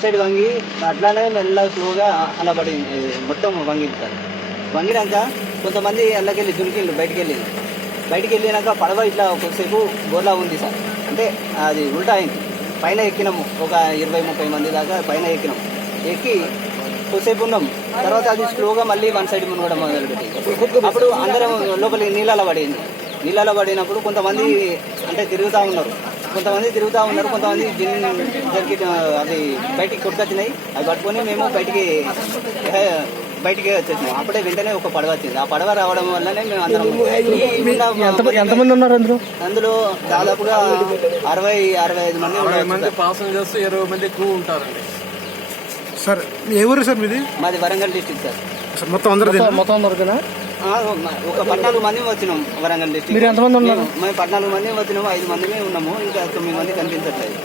one side వంగి అట్లానే మెల్లగా స్లోగా అలా పడింది మొత్తం వంగింది సార్ వంగినాక కొంతమంది అల్లకెళ్ళి దునికిళ్ళు బయటికి వెళ్ళింది బయటికి వెళ్ళినాక పడవ ఇట్లా కొద్దిసేపు గోర్లా ఉంది సార్. అంటే అది ఉల్టా అయింది. పైన ఎక్కినాము. ఒక ఇరవై ముప్పై మంది దాకా పైన ఎక్కినాం ఎక్కి కొద్దిసేపు ఉన్నాం తర్వాత అది స్లోగా మళ్ళీ వన్ సైడ్ మునగడం మొదలుపెట్టింది. అప్పుడు అందరం లోపలికి నీళ్ళలో పడింది. నీళ్ళలో పడినప్పుడు కొంతమంది అంటే తిరుగుతూ ఉన్నారు. కొంతమంది తిరుగుతూ ఉన్నారు కొంతమంది జిన్ జరిగి అవి బయటికి కొట్టుకొచ్చినాయి. అవి పట్టుకొని మేము బయటికి బయటికి వచ్చేసినాం. అప్పుడే వెంటనే ఒక పడవ వచ్చింది. ఆ పడవ రావడం వల్లనే మేము అందరం ఎంతమంది ఉన్నారు అందులో? అందులో దాదాపుగా అరవై అరవై ఐదు మంది మంది సార్. పాసెంజర్స్ ఇరవై మంది క్రూ ఉంటారండి. సార్ ఏ ఊరు సార్ మీది? మాది వరంగల్ డిస్టిక్ సార్. సార్ మొత్తం అందరు మొత్తం దొరికినా ఆ, ఒక పద్నాలుగు మంది వచ్చినాం వరంగల్ డిస్టిక్ మీరు ఎంతమంది ఉన్నారు? మేము- మేము పద్నాలుగు మంది వచ్చినాము ఐదు మందిమే ఉన్నాము ఇంకా తొమ్మిది మంది కనిపించట్లేదు.